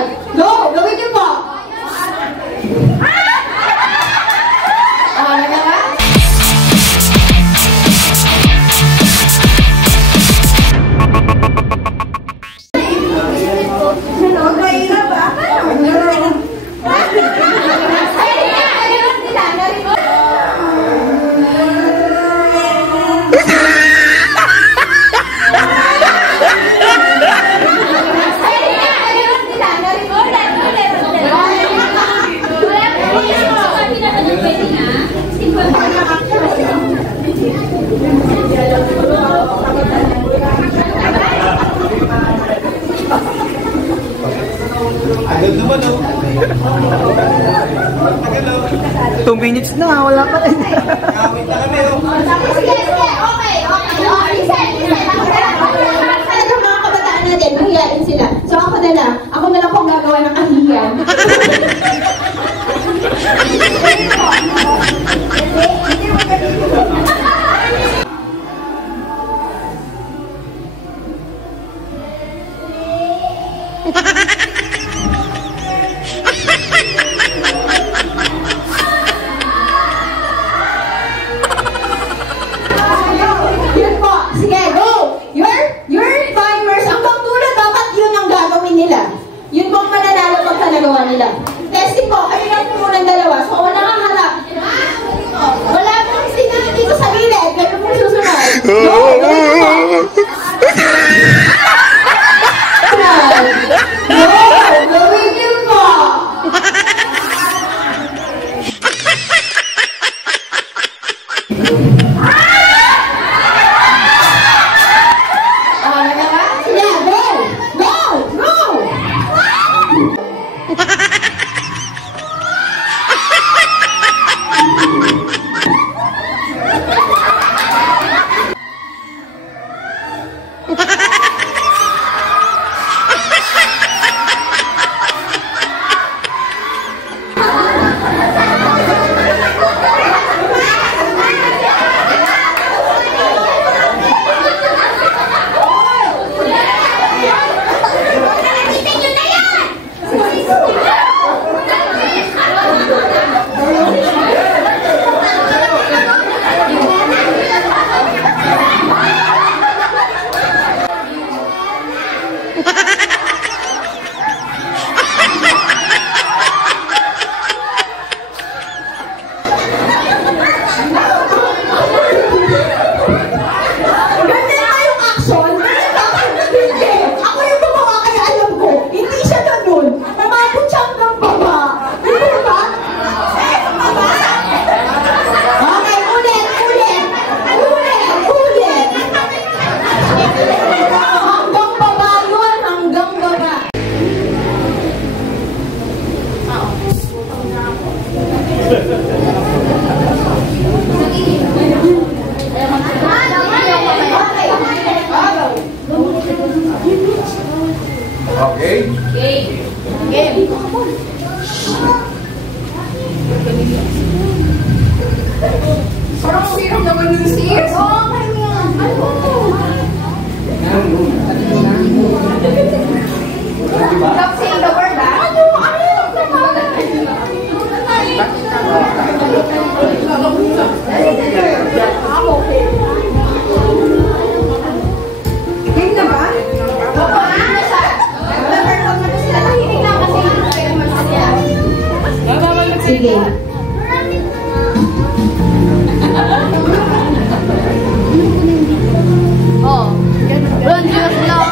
Ayan. Go! Gawin niyo po! Nagawa? Agad naman, oh. 2 minutes na, wala pa rin. Kawit na kami, oh. Sige, okay. Reset. Talaga mga kabataan natin, mahihain sila. So ako na lang po ang gagawa ng kahihiyan. Testing po, kayo lang po munang dalawa. So, wala kang harap. Wala pong signal dito sa gilid. Kayo pong susunod. Go! Gawin niyo po! Nagawa? Sige, go! Okay. Game. Parang hirap naman yung sis. Oo, kayo yan. Stop saying the word, ah. Ano yung game na ba? Sige. Oh, run just now.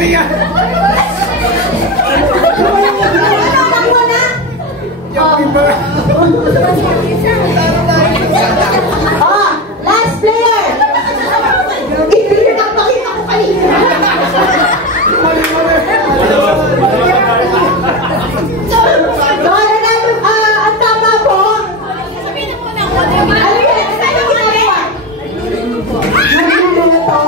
Bigyan! Nakuha na? Oh, last player! Pinagpakita ko kanina. So, ang tama po. Ano yan? Ano ginagawa? Nagluluto.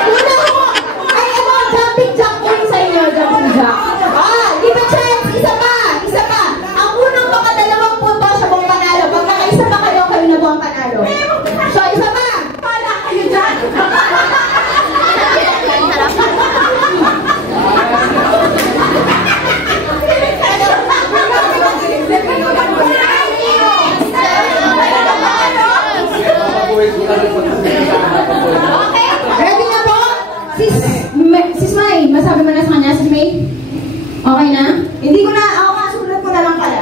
Una ko, ay ano, jumping jack po sa inyo, jumping jack. Give a chance, isa pa. Ang unang makadalawang punto siya buong panalo. Pag nakaisa pa kayo, kayo na buong panalo. So, isa pa. Pala kayo dyan. Okay, ready na po? Sis May, masabi mo na sa kanya, Sis May? Okay na? Hindi ko na, ako masulat ko na lang pala.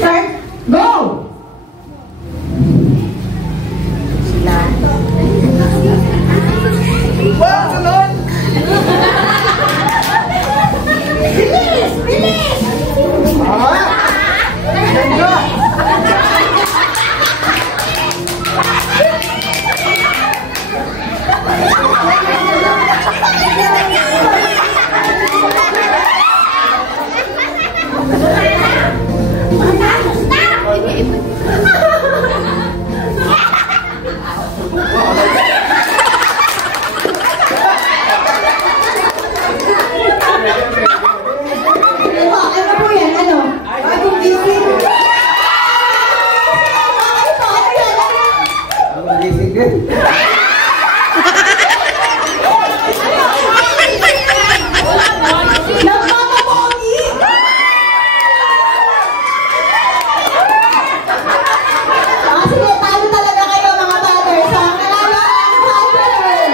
Start, go! Bilis! Ano po yan? Ano? Bagong gising. Okay po, ano yan? Ang gising din. Nagmamamogi! Sige, talo talaga kayo mga father. So, ang nanalo ang father.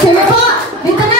Sige po, dito na.